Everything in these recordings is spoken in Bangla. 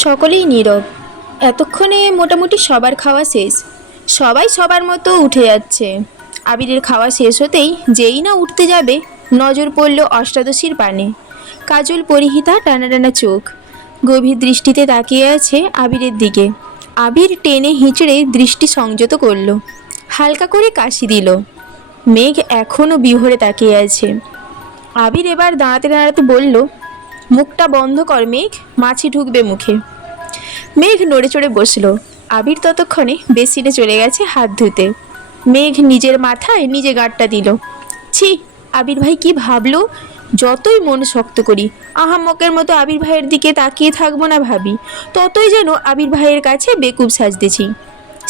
সকলেই নীরব। এতক্ষণে মোটামুটি সবার খাওয়া শেষ। সবাই সবার মতো উঠে যাচ্ছে। আবিরের খাওয়া শেষ হতেই যেই না উঠতে যাবে, নজর পড়ল অষ্টাদশীর পানে। কাজল পরিহিতা, টানা টানা চোখ, গভীর দৃষ্টিতে তাকিয়ে আছে আবিরের দিকে। আবির টেনে হিঁচড়ে দৃষ্টি সংযত করল, হালকা করে কাশি দিল। মেঘ এখনও বিহরে তাকিয়ে আছে। আবির এবার দাঁড়াতে দাঁড়াতে বলল, মুখটা বন্ধ কর মেঘ, মাছি ঢুকবে মুখে। মেঘ নড়ে চড়ে বসলো। আবির ততক্ষণে বেসিনে চলে গেছে হাত ধুতে। মেঘ নিজের মাথায় নিজে গাঁটটা দিল। ছি, আবির ভাই কি ভাবলো? যতই মন শক্ত করি, আহাম্মকের মতো আবির ভাইয়ের দিকে তাকিয়ে থাকবো না ভাবি, ততই যেন আবির ভাইয়ের কাছে বেকুব সাজতেছি।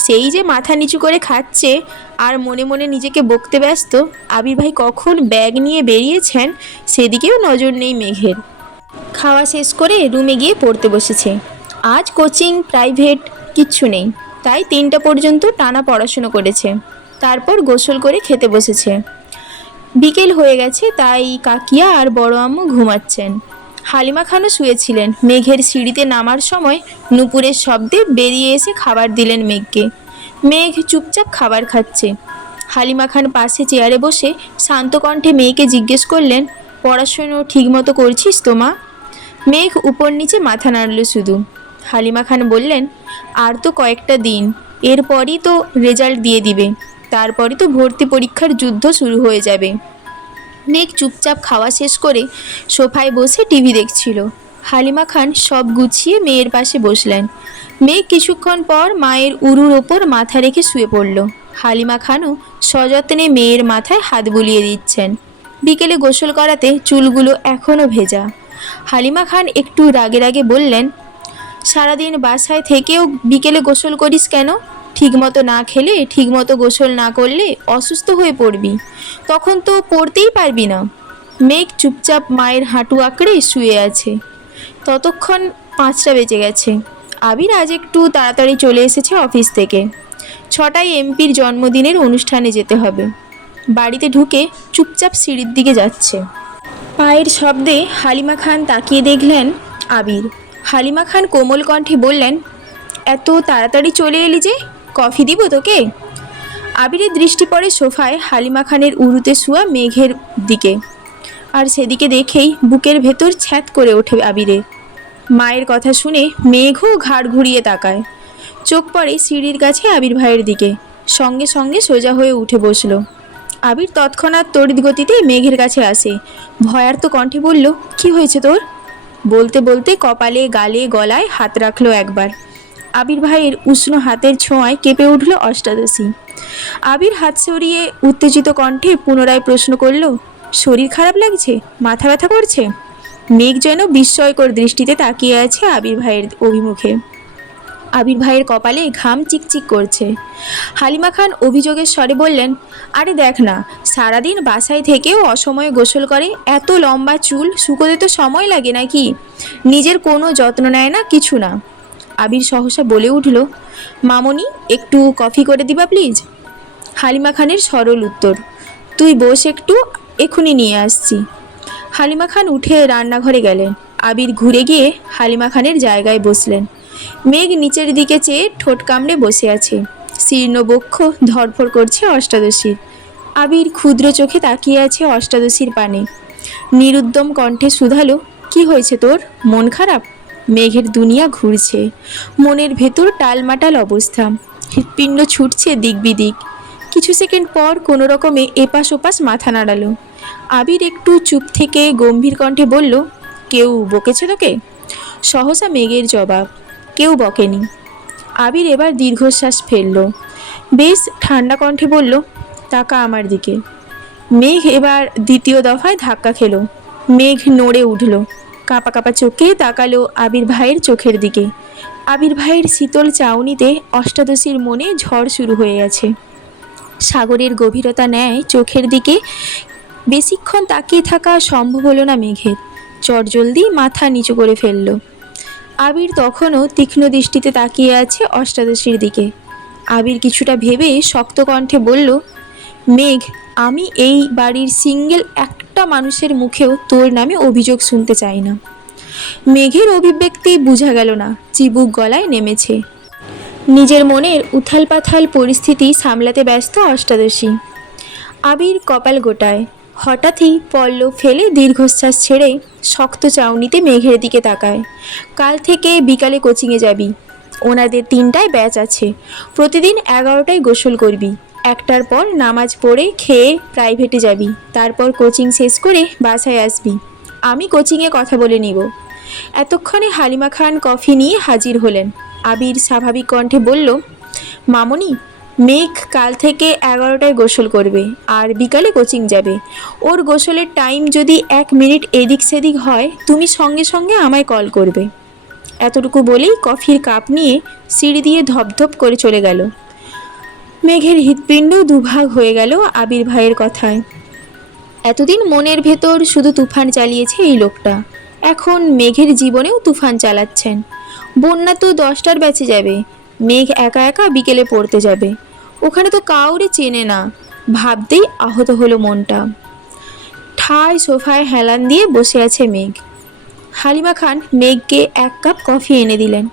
সেই যে মাথা নিচু করে খাচ্ছে আর মনে মনে নিজেকে বকতে ব্যস্ত, আবির ভাই কখন ব্যাগ নিয়ে বেরিয়েছেন সেদিকেও নজর নেই মেঘের। খাওয়া শেষ করে রুমে গিয়ে পড়তে বসেছে। আজ কোচিং প্রাইভেট কিচ্ছু নেই, তাই 3টা পর্যন্ত টানা পড়াশুনো করেছে। তারপর গোসল করে খেতে বসেছে। বিকেল হয়ে গেছে, তাই কাকিয়া আর বড় আম্মু ঘুমাচ্ছেন। হালিমা খানও শুয়েছিলেন। মেঘের সিঁড়িতে নামার সময় নুপুরের শব্দে বেরিয়ে এসে খাবার দিলেন মেঘকে। মেঘ চুপচাপ খাবার খাচ্ছে। হালিমা খান পাশে চেয়ারে বসে শান্ত কণ্ঠে মেয়েকে জিজ্ঞেস করলেন, পড়াশুনো ঠিকমতো করছিস তো মা? মেঘ উপর নিচে মাথা নাড়ল শুধু। হালিমা খান বললেন, আর তো কয়েকটা দিন, এরপরই তো রেজাল্ট দিয়ে দিবে, তারপরই তো ভর্তি পরীক্ষার যুদ্ধ শুরু হয়ে যাবে। মেঘ চুপচাপ খাওয়া শেষ করে সোফায় বসে টিভি দেখছিল। হালিমা খান সব গুছিয়ে মেয়ের পাশে বসলেন। মেঘ কিছুক্ষণ পর মায়ের উরুর ওপর মাথা রেখে শুয়ে পড়ল। হালিমা খানও সযত্নে মেয়ের মাথায় হাত বুলিয়ে দিচ্ছেন। বিকেলে গোসল করাতে চুলগুলো এখনও ভেজা। হালিমা খান একটু রাগে রাগে বললেন, সারাদিন বাসায় থেকেও বিকেলে গোসল করিস কেন? ঠিকমতো না খেলে, ঠিকমতো গোসল না করলে অসুস্থ হয়ে পড়বি, তখন তো পড়তেই পারবি না। মেঘ চুপচাপ মায়ের হাঁটু আঁকড়ে শুয়ে আছে। ততক্ষণ 5টা বেজে গেছে। আবির আজ একটু তাড়াতাড়ি চলে এসেছে অফিস থেকে। 6টায় এমপির জন্মদিনের অনুষ্ঠানে যেতে হবে। বাড়িতে ঢুকে চুপচাপ সিঁড়ির দিকে যাচ্ছে। পায়ের শব্দে হালিমা খান তাকিয়ে দেখলেন আবির। হালিমা খান কোমল কণ্ঠে বললেন, এত তাড়াতাড়ি চলে এলি যে, কফি দিব তোকে? আবিরের দৃষ্টি পড়ে সোফায় হালিমা খানের উরুতে শোয়া মেঘের দিকে, আর সেদিকে দেখেই বুকের ভেতর ছ্যাঁত করে ওঠে আবিরের। মায়ের কথা শুনে মেঘও ঘাড় ঘুরিয়ে তাকায়। চোখ পড়ে সিঁড়ির কাছে আবির ভাইয়ের দিকে। সঙ্গে সঙ্গে সোজা হয়ে উঠে বসলো। আবির তৎক্ষণাৎ তড়িৎ গতিতে মেঘের কাছে আসে। ভয়ার্ত কণ্ঠে বলল, কি হয়েছে তোর? বলতে বলতে কপালে, গালে, গলায় হাত রাখলো একবার। আবির ভাইয়ের উষ্ণ হাতের ছোঁয়ায় কেঁপে উঠল অষ্টাদশী। আবির হাত সরিয়ে উত্তেজিত কণ্ঠে পুনরায় প্রশ্ন করল, শরীর খারাপ লাগছে? মাথা ব্যথা করছে? মেঘ যেন বিস্ময়কর দৃষ্টিতে তাকিয়ে আছে আবির ভাইয়ের অভিমুখে। আবির ভাইয়ের কপালে ঘাম চিকচিক করছে। হালিমা খান অভিযোগের স্বরে বললেন, আরে দেখ না, সারাদিন বাসায় থেকেও অসময়ে গোসল করে, এত লম্বা চুল শুকোতে তো সময় লাগে নাকি? নিজের কোনো যত্ন নেয় না, কিছু না। আবির সহসা বলে উঠল, মামনি একটু কফি করে দিবা প্লিজ? হালিমা খানের সরল উত্তর, তুই বস একটু, এখনই নিয়ে আসছি। হালিমা খান উঠে রান্নাঘরে গেলেন। আবির ঘুরে গিয়ে হালিমা খানের জায়গায় বসলেন। মেঘ নিচের দিকে চেয়ে ঠোঁট কামড়ে বসে আছে। শীর্ণ বক্ষ ধরফর করছে অষ্টাদশীর। আবির ক্ষুদ্র চোখে তাকিয়ে আছে অষ্টাদশীর পানে। নিরুদ্যম কণ্ঠে শুধালো, কি হয়েছে তোর? মন খারাপ? মেঘের দুনিয়া ঘুরছে। মনের ভেতর টালমাটাল অবস্থা। হৃৎপিণ্ড ছুটছে দিক বিদিক। কিছু সেকেন্ড পর কোনো রকমে এপাশ ওপাশ মাথা নাড়ালো। আবির একটু চুপ থেকে গম্ভীর কণ্ঠে বলল, কেউ বকেছে তোকে? সহসা মেঘের জবাব, কেউ বকেনি। আবির এবার দীর্ঘশ্বাস ফেলল। বেশ ঠান্ডা কণ্ঠে বলল, তাকা আমার দিকে। মেঘ এবার দ্বিতীয় দফায় ধাক্কা খেলো। মেঘ নড়ে উঠল। কাঁপা কাঁপা চোখে তাকালো আবির ভাইয়ের চোখের দিকে। আবির ভাইয়ের শীতল চাউনিতে অষ্টাদশীর মনে ঝড় শুরু হয়ে গেছে। সাগরের গভীরতা ন্যায় চোখের দিকে বেশিক্ষণ তাকিয়ে থাকা সম্ভব হলো না মেঘের। চটজলদি মাথা নিচু করে ফেলল। আবির তখনও তীক্ষ্ণ দৃষ্টিতে তাকিয়ে আছে অষ্টাদশীর দিকে। আবির কিছুটা ভেবে শক্ত কণ্ঠে বলল, মেঘ, আমি এই বাড়ির সিঙ্গেল একটা মানুষের মুখেও তোর নামে অভিযোগ শুনতে চাই না। মেঘের অভিব্যক্তি বোঝা গেল না, চিবুক গলায় নেমেছে। নিজের মনের উথাল পাথাল পরিস্থিতি সামলাতে ব্যস্ত অষ্টাদশী। আবির কপাল গোটায়। হঠাৎই পল্লব ফেলে দীর্ঘশ্বাস ছেড়ে শক্ত চাউনিতে মেঘের দিকে তাকায়। কাল থেকে বিকালে কোচিংয়ে যাবি। ওনাদের 3টায় ব্যাচ আছে। প্রতিদিন 11টায় গোসল করবি। 1টার পর নামাজ পড়ে খেয়ে প্রাইভেটে যাবি। তারপর কোচিং শেষ করে বাসায় আসবি। আমি কোচিংয়ে কথা বলে নিব। এতক্ষণে হালিমা খান কফি নিয়ে হাজির হলেন। আবির স্বাভাবিক কণ্ঠে বলল, মামনি, মেঘ কাল থেকে 11টায় গোসল করবে আর বিকালে কোচিং যাবে। ওর গোসলের টাইম যদি 1 মিনিট এদিক সেদিক হয়, তুমি সঙ্গে সঙ্গে আমায় কল করবে। এতটুকু বলেই কফির কাপ নিয়ে সিঁড়ি দিয়ে ধপধপ করে চলে গেল। মেঘের হৃৎপিণ্ড দুভাগ হয়ে গেল আবির ভাইয়ের কথায়। এতদিন মনের ভেতর শুধু তুফান চালিয়েছে এই লোকটা, এখন মেঘের জীবনেও তুফান চালাচ্ছেন। বন্যা তো 10টার ব্যাচে যাবে, মেঘ একা একা বিকেলে পড়তে যাবে। ওখানে তো কাউরে চেনে না, ভাবতেই আহত হলো মনটা। ঠায় সোফায় হেলান দিয়ে বসে আছে মেঘ। হালিমা খান মেঘকে 1 কাপ কফি এনে দিলেন।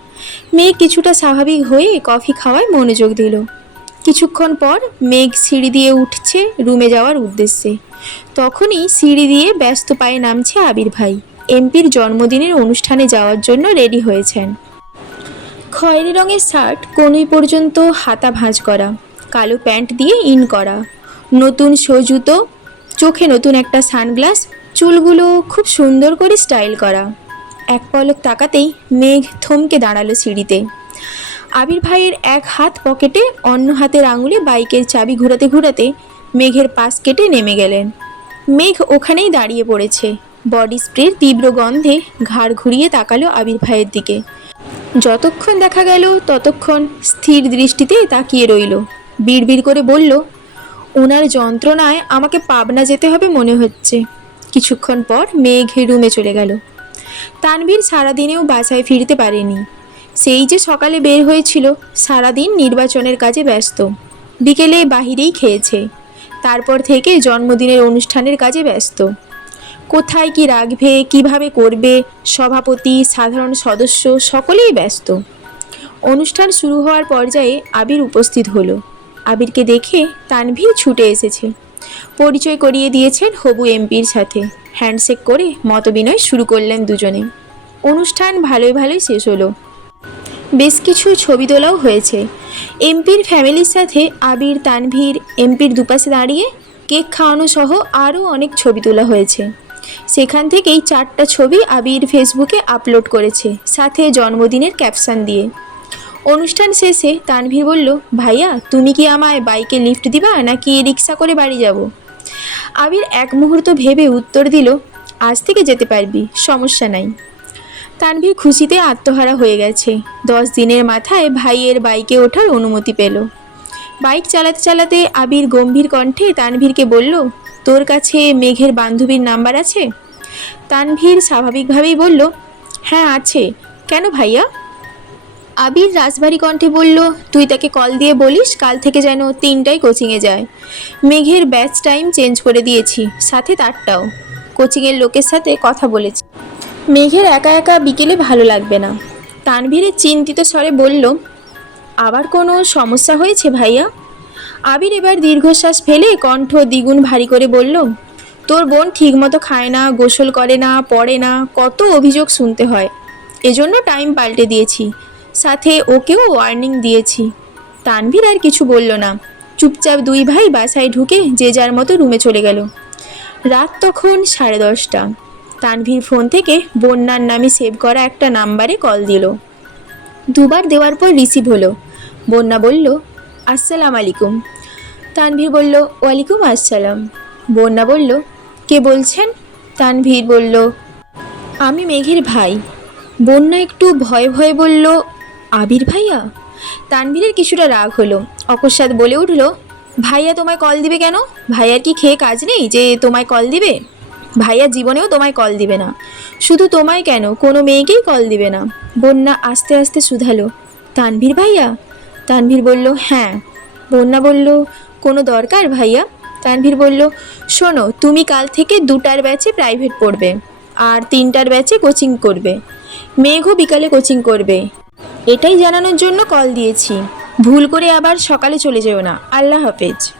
মেঘ কিছুটা স্বাভাবিক হয়ে কফি খাওয়ায় মনোযোগ দিল। কিছুক্ষণ পর মেঘ সিঁড়ি দিয়ে উঠছে রুমে যাওয়ার উদ্দেশ্যে। তখনই সিঁড়ি দিয়ে ব্যস্ত পায়ে নামছে আবির ভাই। এমপির জন্মদিনের অনুষ্ঠানে যাওয়ার জন্য রেডি হয়েছেন। খয়েরি রঙের শার্ট কনুই পর্যন্ত হাতা ভাঁজ করা, কালো প্যান্ট দিয়ে ইন করা, নতুন শো জুতো, চোখে নতুন একটা সানগ্লাস, চুলগুলো খুব সুন্দর করে স্টাইল করা। এক পলক তাকাতেই মেঘ থমকে দাঁড়ালো সিঁড়িতে। আবির ভাইয়ের এক হাত পকেটে, অন্য হাতের আঙুলে বাইকের চাবি ঘোরাতে ঘোরাতে মেঘের পাশ কেটে নেমে গেলেন। মেঘ ওখানেই দাঁড়িয়ে পড়েছে। বডি স্প্রের তীব্র গন্ধে ঘাড় ঘুরিয়ে তাকালো আবির ভাইয়ের দিকে। যতক্ষণ দেখা গেল ততক্ষণ স্থির দৃষ্টিতে তাকিয়ে রইল। বিড়বিড় করে বলল, ওনার যন্ত্রণায় আমাকে পাবনা যেতে হবে মনে হচ্ছে। কিছুক্ষণ পর মেঘ রুমে চলে গেল। তানভীর সারাদিনেও বাসায় ফিরতে পারেনি। সেই যে সকালে বের হয়েছিল, সারাদিন নির্বাচনের কাজে ব্যস্ত। বিকেলে বাহিরেই খেয়েছে। তারপর থেকে জন্মদিনের অনুষ্ঠানের কাজে ব্যস্ত। কোথায় কি রাখবে, কিভাবে করবে, সভাপতি, সাধারণ সদস্য সকলেই ব্যস্ত। অনুষ্ঠান শুরু হওয়ার পর্যায়ে আবির উপস্থিত হলো। আবিরকে দেখে তানভীর ছুটে এসেছে। পরিচয় করিয়ে দিয়েছেন হবু এমপির সাথে। হ্যান্ডশেক করে মতবিনয় শুরু করলেন দুজনে। অনুষ্ঠান ভালোই ভালোই শেষ হলো। বেশ কিছু ছবি তোলাও হয়েছে। এমপির ফ্যামিলির সাথে আবির, তানভীর এমপির দুপাশে দাঁড়িয়ে কেক খাওয়ানো সহ আরও অনেক ছবি তোলা হয়েছে। সেখান থেকেই 4টা ছবি আবির ফেসবুকে আপলোড করেছে, সাথে জন্মদিনের ক্যাপশন দিয়ে। অনুষ্ঠান শেষে তানভীর বলল, ভাইয়া তুমি কি আমায় বাইকে লিফট দিবা নাকি রিক্সা করে বাড়ি যাব? আবির এক মুহূর্ত ভেবে উত্তর দিল, আজ থেকে যেতে পারবি, সমস্যা নাই। তানভীর খুশিতে আত্মহারা হয়ে গেছে। 10 দিনের মাথায় ভাইয়ের বাইকে ওঠার অনুমতি পেল। বাইক চালাতে চালাতে আবির গম্ভীর কণ্ঠে তানভীরকে বলল, তোর কাছে মেঘের বান্ধবীর নাম্বার আছে? তানভীর স্বাভাবিকভাবেই বলল, হ্যাঁ আছে, কেন ভাইয়া? আবির রাজভারী কণ্ঠে বলল, তুই তাকে কল দিয়ে বলিস কাল থেকে যেন 3টায় কোচিংয়ে যায়। মেঘের ব্যাচ টাইম চেঞ্জ করে দিয়েছি, সাথে তারটাও। কোচিংয়ের লোকের সাথে কথা বলেছি। মেঘের একা একা বিকেলে ভালো লাগবে না। তানভীরের চিন্তিত স্বরে বলল, আবার কোনো সমস্যা হয়েছে ভাইয়া? আবির এবার দীর্ঘশ্বাস ফেলে কণ্ঠ দ্বিগুণ ভারী করে বলল, তোর বোন ঠিকমতো খায় না, গোসল করে না, পড়ে না, কত অভিযোগ শুনতে হয়। এজন্য টাইম পাল্টে দিয়েছি, সাথে ওকেও ওয়ার্নিং দিয়েছি। তানভীর আর কিছু বলল না। চুপচাপ 2 ভাই বাসায় ঢুকে যে যার মতো রুমে চলে গেল। রাত তখন 10:30। তানভীর ফোন থেকে বন্যার নামে সেভ করা একটা নাম্বারে কল দিল। 2বার দেওয়ার পর রিসিভ হলো। বন্যা বলল, আসসালামু আলাইকুম। তানভীর বলল, ওয়ালাইকুম আসসালাম। বন্যা বলল, কে বলছেন? তানভীর বলল, আমি মেঘের ভাই। বন্যা একটু ভয়ে ভয়ে বলল, আবির ভাইয়া? তানভীরের কিছুটা রাগ হলো। অকস্মাৎ বলে উঠল, ভাইয়া তোমায় কল দিবে কেন? ভাইয়ার কি খেয়ে কাজ নেই যে তোমায় কল দিবে? ভাইয়া জীবনেও তোমায় কল দিবে না। শুধু তোমায় কেন, কোনো মেয়েকেই কল দিবে না। বন্যা আস্তে আস্তে শুধালো, তানভীর ভাইয়া? তানভীর বলল, হ্যাঁ। বন্যা বলল, কোনো দরকার ভাইয়া? তানভীর বলল, শোনো, তুমি কাল থেকে 2টার ব্যাচে প্রাইভেট পড়বে। আর 3টার ব্যাচে কোচিং করবে। মেঘও বিকালে কোচিং করবে। এটাই জানানোর জন্য কল দিয়েছি। ভুল করে আবার সকালে চলে যেও না। আল্লাহ হাফেজ।